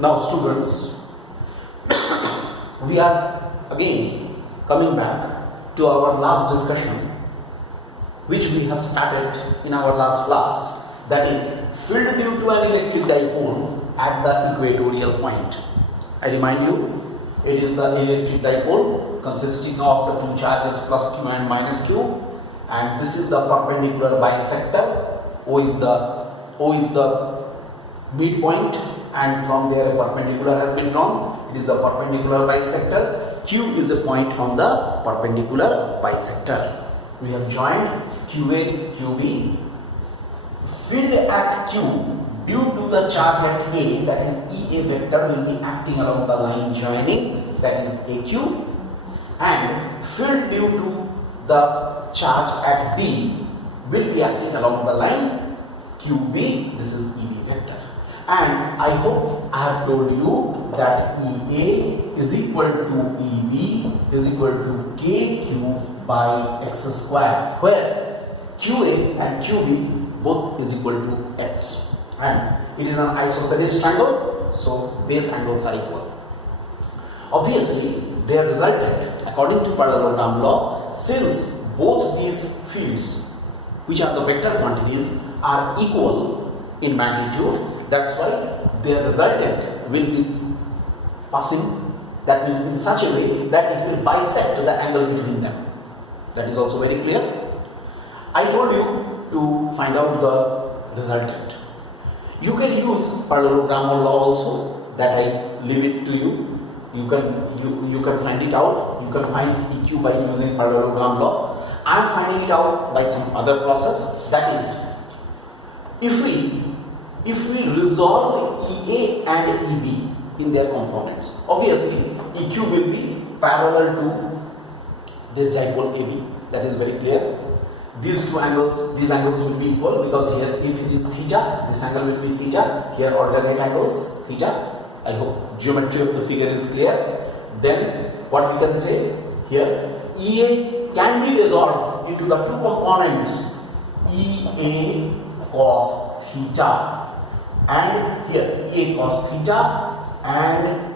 Now students, we are again coming back to our last discussion which we have started in our last class, that is field due to an electric dipole at the equatorial point. I remind you, it is the electric dipole consisting of the two charges plus q and minus q, and this is the perpendicular bisector. O is the midpoint, and from there a perpendicular has been drawn. It is the perpendicular bisector. Q is a point on the perpendicular bisector. We have joined QA, QB. Field at Q due to the charge at A, that is EA vector, will be acting along the line joining, that is AQ, and field due to the charge at B will be acting along the line QB, this is EB vector. And I hope I have told you that EA is equal to EB is equal to KQ by x square, where QA and QB both is equal to x, and it is an isosceles triangle, so base angles are equal. Obviously, they are resultant according to parallelogram law, since both these fields, which are the vector quantities, are equal in magnitude. That's why their resultant will be passing, that means in such a way that it will bisect the angle between them. That is also very clear. I told you to find out the resultant. You can use parallelogram law also, that I leave it to you. You can find it out. You can find EQ by using parallelogram law. I am finding it out by some other process, that is, if we resolve EA and EB in their components, obviously EQ will be parallel to this dipole AB. That is very clear. These angles will be equal, because here if it is theta, this angle will be theta. Here alternate angles theta. I hope geometry of the figure is clear. Then what we can say here, EA can be resolved into the two components, EA cos theta, and here EA cos theta and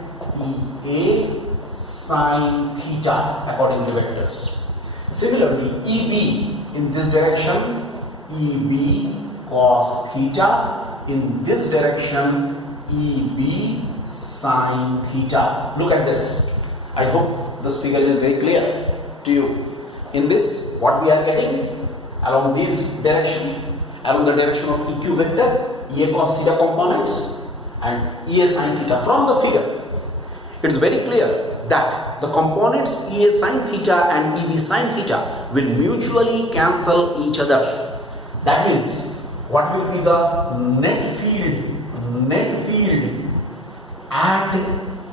EA sin theta according to vectors. Similarly, EB in this direction, EB cos theta, in this direction, EB sin theta. Look at this. I hope this figure is very clear to you. In this, what we are getting along this direction, along the direction of EQ vector, EA cos theta components and EA sin theta. From the figure, it's very clear that the components EA sin theta and EB sin theta will mutually cancel each other. That means, what will be the net field at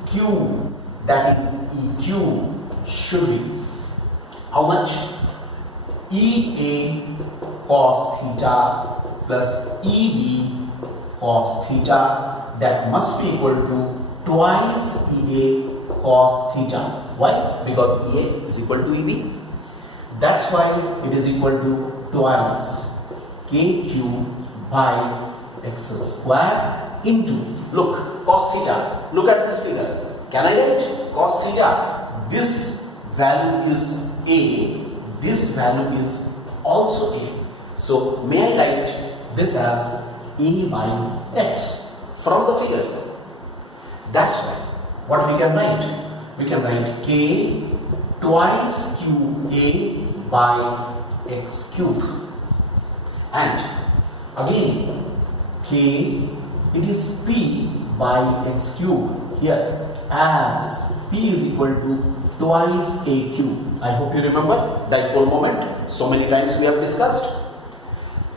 Q, that is EQ, should be how much? EA cos theta plus EB cos theta, that must be equal to twice EA cos theta. Why? Because EA is equal to EB. That's why it is equal to twice KQ by x square into, look, cos theta. Look at this figure. Can I get cos theta? This value is A. This value is also A. So may I write this as A by x from the figure. That's why what we can write? We can write K twice QA by x cube. And again K, it is P by x cube here, as P is equal to twice AQ. I hope you remember dipole moment. So many times we have discussed.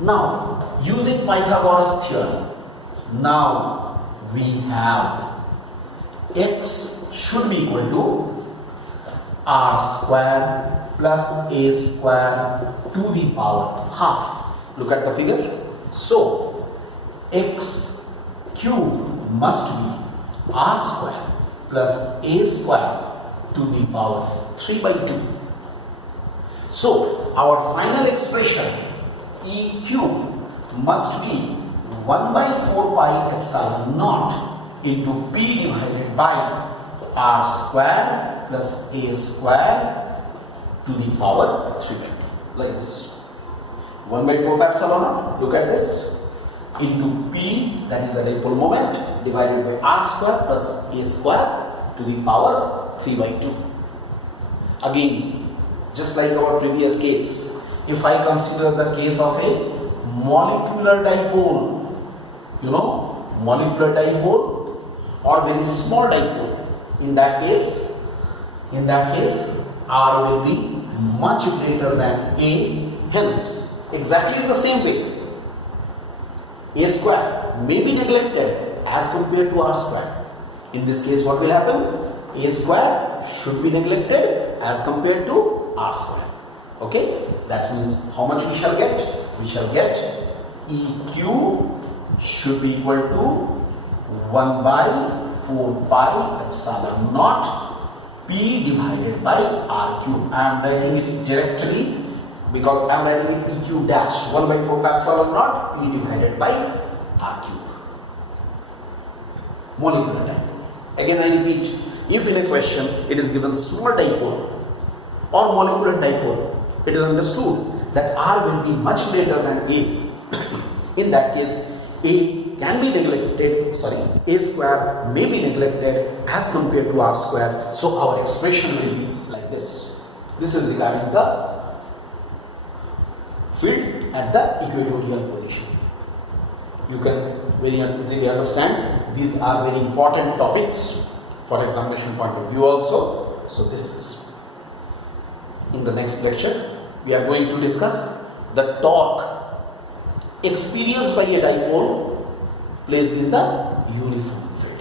Now, using Pythagoras theorem, now we have x should be equal to r square plus a square to the power half. Look at the figure. So, x cube must be r square plus a square to the power 3 by 2. So, our final expression E cube must be 1 by 4 pi epsilon naught into P divided by R square plus A square to the power 3 by 2, like this. 1 by 4 pi epsilon naught, look at this, into P, that is the dipole moment, divided by R square plus A square to the power 3 by 2. Again, just like our previous case, if I consider the case of a molecular dipole, molecular dipole or very small dipole, in that case R will be much greater than A, hence exactly in the same way A square may be neglected as compared to R square. In this case, what will happen? A square should be neglected as compared to R square. Okay, that means how much we shall get? We shall get EQ should be equal to 1 by 4 pi epsilon naught P divided by R cube. I am writing it directly because I am writing it EQ dash 1 by 4 pi epsilon naught P divided by R cube. Molecular dipole. Again I repeat, if in a question it is given small dipole or molecular dipole, it is understood that R will be much greater than A. In that case, A can be neglected, A square may be neglected as compared to R square. So our expression will be like this. This is regarding the field at the equatorial position. You can very easily understand these are very important topics for examination point of view also. So this is. In the next lecture, we are going to discuss the torque experienced by a dipole placed in the uniform field.